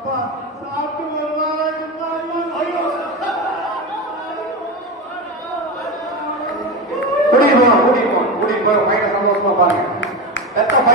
அப்பா சாப்பிட்டு